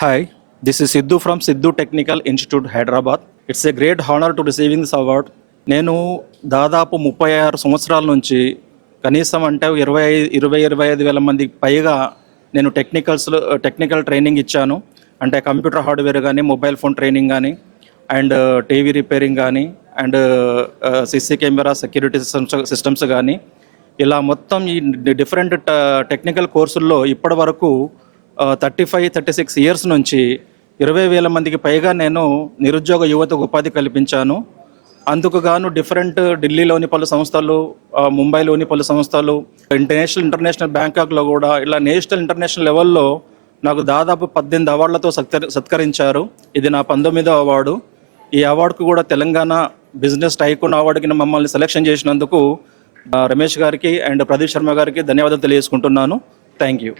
Hi, this is Sidhu from Sidhu Technical Institute, Hyderabad. It's a great honor to receiving this award. నేను దాదాపు 36 సంవత్సరాల నుంచి కనీసం అంటే 25 వేల మందికి పైగా నేను టెక్నికల్ ట్రైనింగ్ ఇచ్చాను. అంటే కంప్యూటర్ హార్డ్వేర్ కానీ, మొబైల్ ఫోన్ ట్రైనింగ్ కానీ, అండ్ టీవీ రిపేరింగ్ కానీ, and CC camera security systems కానీ, ఇలా మొత్తం ఈ డిఫరెంట్ టెక్నికల్ కోర్సుల్లో ఇప్పటి వరకు 36 ఇయర్స్ నుంచి 20,000 మందికి పైగా నేను నిరుద్యోగ యువతకు ఉపాధి కల్పించాను. అందుకు గాను ఢిల్లీలోని పలు సంస్థలు, ముంబైలోని పలు సంస్థలు, ఇంటర్నేషనల్ బ్యాంకాక్లో కూడా ఇలా నేషనల్ ఇంటర్నేషనల్ లెవెల్లో నాకు దాదాపు 18 అవార్డులతో సత్కరించారు. ఇది నా 19వ అవార్డు. ఈ అవార్డుకు కూడా తెలంగాణ బిజినెస్ టైకూన్ అవార్డుకి మమ్మల్ని సెలెక్షన్ చేసినందుకు రమేష్ గారికి అండ్ ప్రదీప్ శర్మ గారికి ధన్యవాదాలు తెలియజేసుకుంటున్నాను. Thank you.